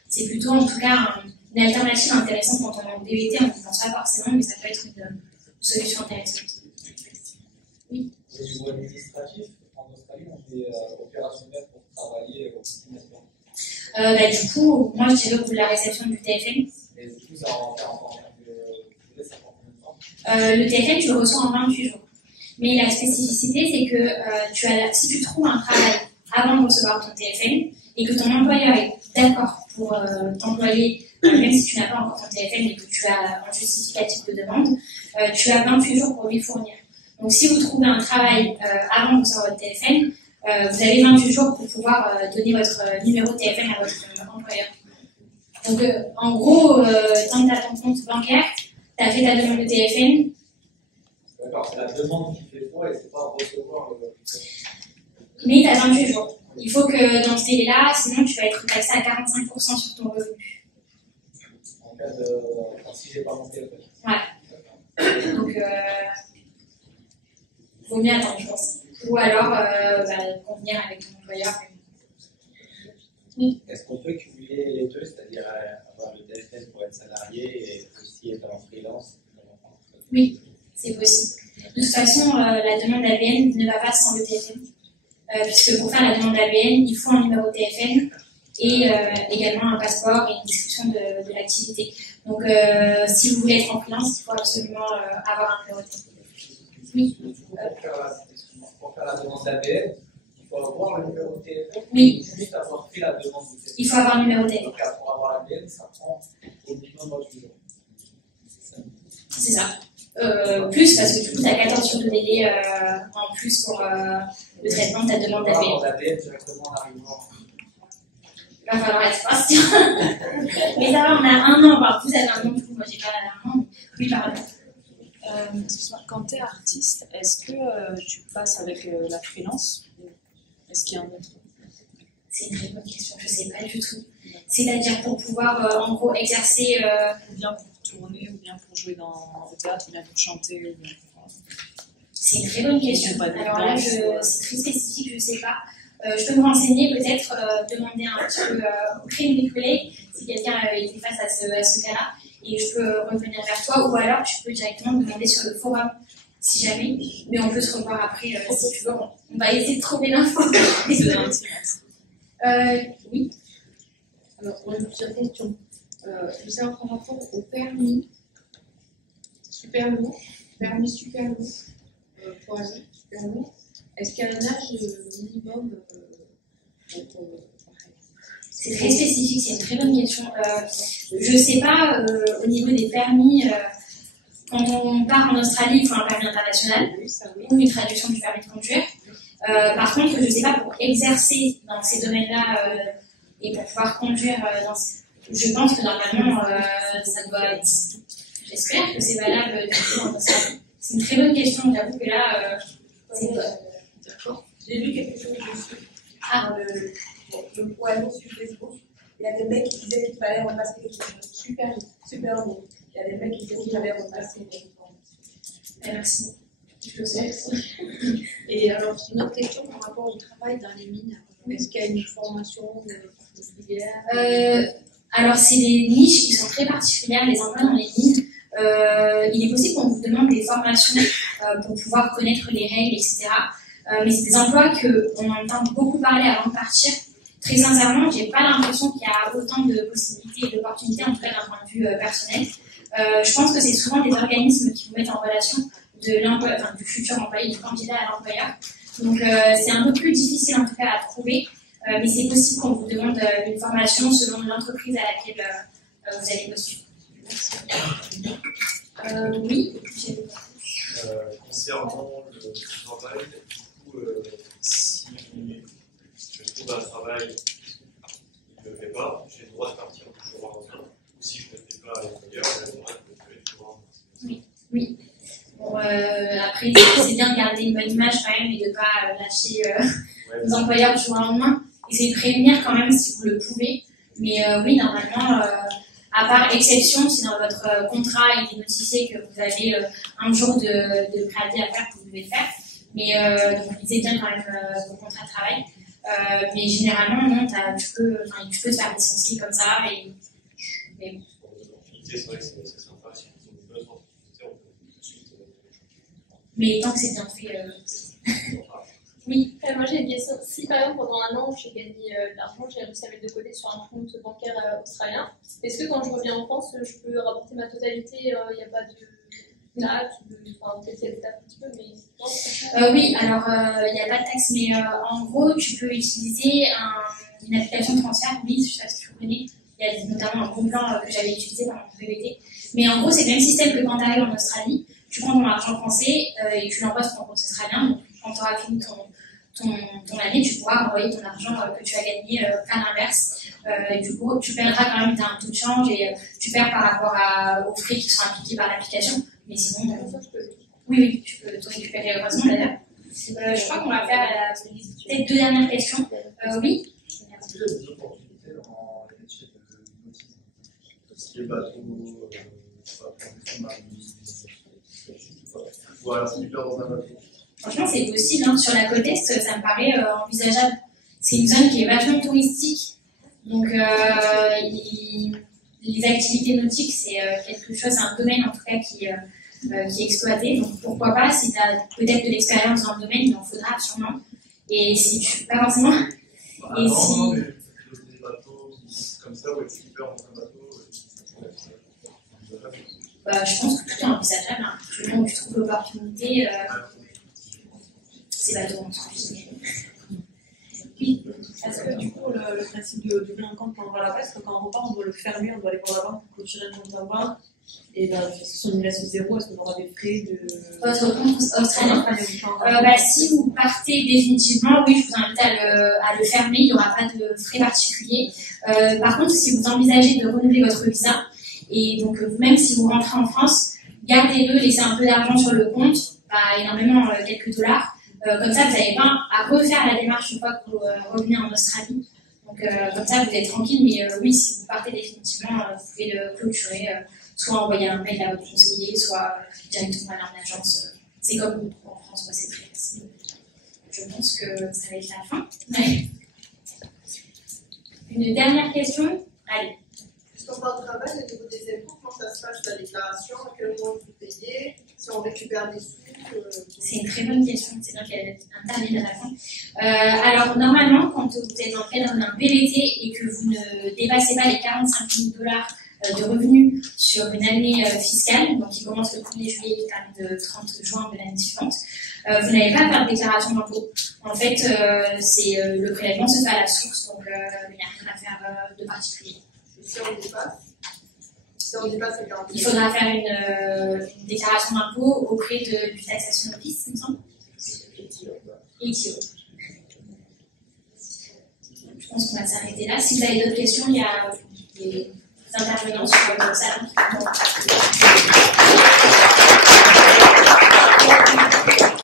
c'est plutôt en tout cas une alternative intéressante quand on est en DET. On ne pense pas forcément, mais ça peut être une solution intéressante. Oui. Au niveau administratif, en Australie, on est opérationnel pour travailler au quotidien. Du coup, moi je dirais au bout de la réception du TFN. Et du coup, ça en termes de ça prend combien de temps? Le TFN, tu le reçois en 28 jours. Mais la spécificité, c'est que si tu trouves un travail avant de recevoir ton TFN et que ton employeur est d'accord pour t'employer, même si tu n'as pas encore ton TFN et que tu as un justificatif de demande, tu as 28 jours pour lui fournir. Donc si vous trouvez un travail avant de recevoir votre TFN, vous avez 28 jours pour pouvoir donner votre numéro de TFN à votre employeur. Donc en gros, tant que tu as ton compte bancaire, tu as fait ta demande de TFN. D'accord, c'est la demande qui fait foi et c'est pas recevoir le. Mais tu as 28 jours. Il faut que dans ce délai-là, sinon tu vas être taxé à 45% sur ton revenu. En cas de. Enfin, si j'ai pas mon téléphone. Ouais. Donc, vaut mieux attendre, je pense. Ou alors, convenir avec ton employeur. Oui. Est-ce qu'on peut cumuler les deux, c'est-à-dire avoir le TFN pour être salarié et aussi être en freelance? Oui, c'est possible. De toute façon, la demande d'ABN ne va pas sans le TFN. Puisque pour faire la demande d'ABN, il faut un numéro de TFN et également un passeport et une description de l'activité. Donc, si vous voulez être en freelance, il faut absolument avoir un numéro de TFN. Oui. Pour faire la demande d'ABN, il faut avoir le numéro de TFN. Oui. Juste avoir fait la demande de TFN. Il faut avoir le numéro de TFN. Donc, pour avoir l'ABN, ça prend au minimum 28 jours. C'est ça. Plus parce que du coup, tu as 14 jours de délai en plus pour le traitement de ta demande d'ABN. L'ABN directement en arrivant. Il va falloir être patient. Mais ça va, on a un an, enfin, vous avez un an, du coup, moi j'ai pas un an. Oui, pardon. Quand tu es artiste, est-ce que tu passes avec la freelance? Est-ce qu'il y a un autre? C'est une très bonne question, je ne sais pas du tout. C'est-à-dire pour pouvoir, en gros, exercer. Ou bien pour tourner, ou bien pour jouer dans le théâtre, ou bien pour chanter. Ou bien pour... C'est une très bonne question. Alors là, c'est très spécifique, je ne sais pas. Je peux me renseigner, peut-être demander un petit peu auprès de mes collègues si quelqu'un était face à ce cas-là. Et je peux revenir vers toi, ou alors tu peux directement me demander sur le forum, si jamais. Mais on peut se revoir après, si tu veux. On va essayer de trouver l'info. Oui. Alors, on a plusieurs questions. Vous avez en rapport au permis super long, pour agir super long. Est-ce qu'il y a un âge minimum C'est très spécifique, c'est une très bonne question. Je ne sais pas, au niveau des permis, quand on part en Australie, il faut un permis international ou une traduction du permis de conduire. Par contre, je ne sais pas, pour exercer dans ces domaines-là et pour pouvoir conduire, je pense que normalement, ça doit être. J'espère que c'est valable du coup en Australie. C'est une très bonne question, j'avoue que là, c'est pas. D'accord. J'ai lu quelque chose dessus. Le poids sur Facebook. Il y a des mecs qui disaient qu'il fallait repasser quelque chose de super bon. Il y a des mecs qui disaient qu'il fallait repasser quelque chose. Merci. Et alors, une autre question par rapport au travail dans les mines. Est-ce qu'il y a une formation particulière Alors, c'est des niches qui sont très particulières, les emplois dans les mines. Il est possible qu'on vous demande des formations pour pouvoir connaître les règles, etc. Mais c'est des emplois qu'on entend beaucoup parler avant de partir. Très sincèrement, j'ai pas l'impression qu'il y a autant de possibilités et d'opportunités, en tout cas d'un point de vue personnel. Je pense que c'est souvent des organismes qui vous mettent en relation du futur employé, du candidat à l'employeur. Donc c'est un peu plus difficile en tout cas à trouver, mais c'est possible qu'on vous demande une formation selon l'entreprise à laquelle vous allez postuler. Oui. Concernant le travail, du coup, si je trouve un travail qui ne me plaît pas, j'ai le droit de partir du jour au lendemain. Ou si je ne me plais pas à l'employeur, j'ai le droit de me faire du jour au lendemain. Oui. Bon, après, c'est bien de garder une bonne image quand même et de ne pas lâcher les employeurs du jour au lendemain. Essayez de prévenir quand même si vous le pouvez. Mais oui, normalement, à part exception, si dans votre contrat il est notifié que vous avez un jour de préavis à faire, vous devez le faire. Mais donc lisez bien quand même vos contrats de travail. Mais généralement, non, tu peux te faire licencier comme ça. Mais bon. C'est vrai que c'est sympa. Si vous avez besoin on peut tout de suite. Mais tant que c'est bien fait. Oui. Moi j'ai une question. Si par exemple pendant un an j'ai gagné de l'argent, j'ai réussi à mettre de côté sur un compte bancaire australien, est-ce que quand je reviens en France, je peux rapporter ma totalité, il n'y a pas de taxe, enfin peut-être qu'il y a des taxes un petit peu, mais non. Oui, alors il n'y a pas de taxe, mais en gros tu peux utiliser une application de transfert, oui, je ne sais pas si tu connais. Il y a notamment un bon plan que j'avais utilisé dans mon PVT. Mais en gros, c'est le même système que quand tu arrives en Australie. Tu prends ton argent français et tu l'envoies sur ton compte australien. Donc, quand tu auras fini ton année, tu pourras envoyer ton argent que tu as gagné à l'inverse. Du coup, tu perdras quand même un taux de change et tu perds par rapport aux frais qui sont appliqués par l'application. Mais sinon, oui, tu peux te récupérer heureusement d'ailleurs. Je crois qu'on va faire peut-être 2 dernières questions. Oui. Est-ce qu'il y a des opportunités dans les métiers de nautisme? Tout ce qui est bateau, ou alors skipper dans un bateau? Franchement, c'est possible. Hein. Sur la côte Est, ça me paraît envisageable. C'est une zone qui est vachement touristique. Donc, les activités nautiques, c'est quelque chose, un domaine en tout cas qui est exploité. Donc, pourquoi pas, si tu as peut-être de l'expérience dans le domaine, il en faudra sûrement. Et si tu pas forcément. Non, mais des bateaux comme ça, ou être skipper dans un bateau, je pense que tout est envisageable. Hein. Du moment où tu trouves l'opportunité, c'est bateau en tout cas. Oui. Est-ce que du coup, le principe du bilan en compte quand on va à la baisse, quand on repart, on doit le fermer, on doit aller voir la banque pour clôturer le compte en banque? Et si on nous laisse au zéro, est-ce qu'on aura des frais de. Votre compte australien si vous partez définitivement, oui, je vous invite à le fermer, il n'y aura pas de frais particuliers. Par contre, si vous envisagez de renouveler votre visa, et donc même si vous rentrez en France, gardez-le, laissez un peu d'argent sur le compte, pas énormément, quelques dollars. Comme ça, vous n'avez pas à refaire la démarche une fois que vous revenez en Australie. Donc, comme ça, vous êtes tranquille. Mais oui, si vous partez définitivement, vous pouvez le clôturer, soit envoyer un mail à votre conseiller, soit directement à l'agence. C'est comme en France, moi, c'est très facile. Je pense que ça va être la fin. Ouais. Une dernière question. Allez. Puisqu'on parle de travail, au niveau des impôts, comment ça se passe la déclaration, à quel moment vous payez, si on récupère des sous? C'est une très bonne question, c'est bien qu'elle intervienne à la fin. Alors, normalement, quand vous êtes dans le cadre d'un PVT et que vous ne dépassez pas les 45 000 $ de revenus sur une année fiscale, donc qui commence le 1er juillet et termine le 30 juin de l'année suivante, vous n'avez pas à faire de déclaration d'impôt. En fait, le prélèvement se fait à la source, donc il n'y a rien à faire de particulier. Et si on dépasse la garantie, il faudra faire une déclaration d'impôt auprès du taxation office, il me semble. Et ITIO. Je pense qu'on va s'arrêter là. Si vous avez d'autres questions, il y a des intervenants sur le salon.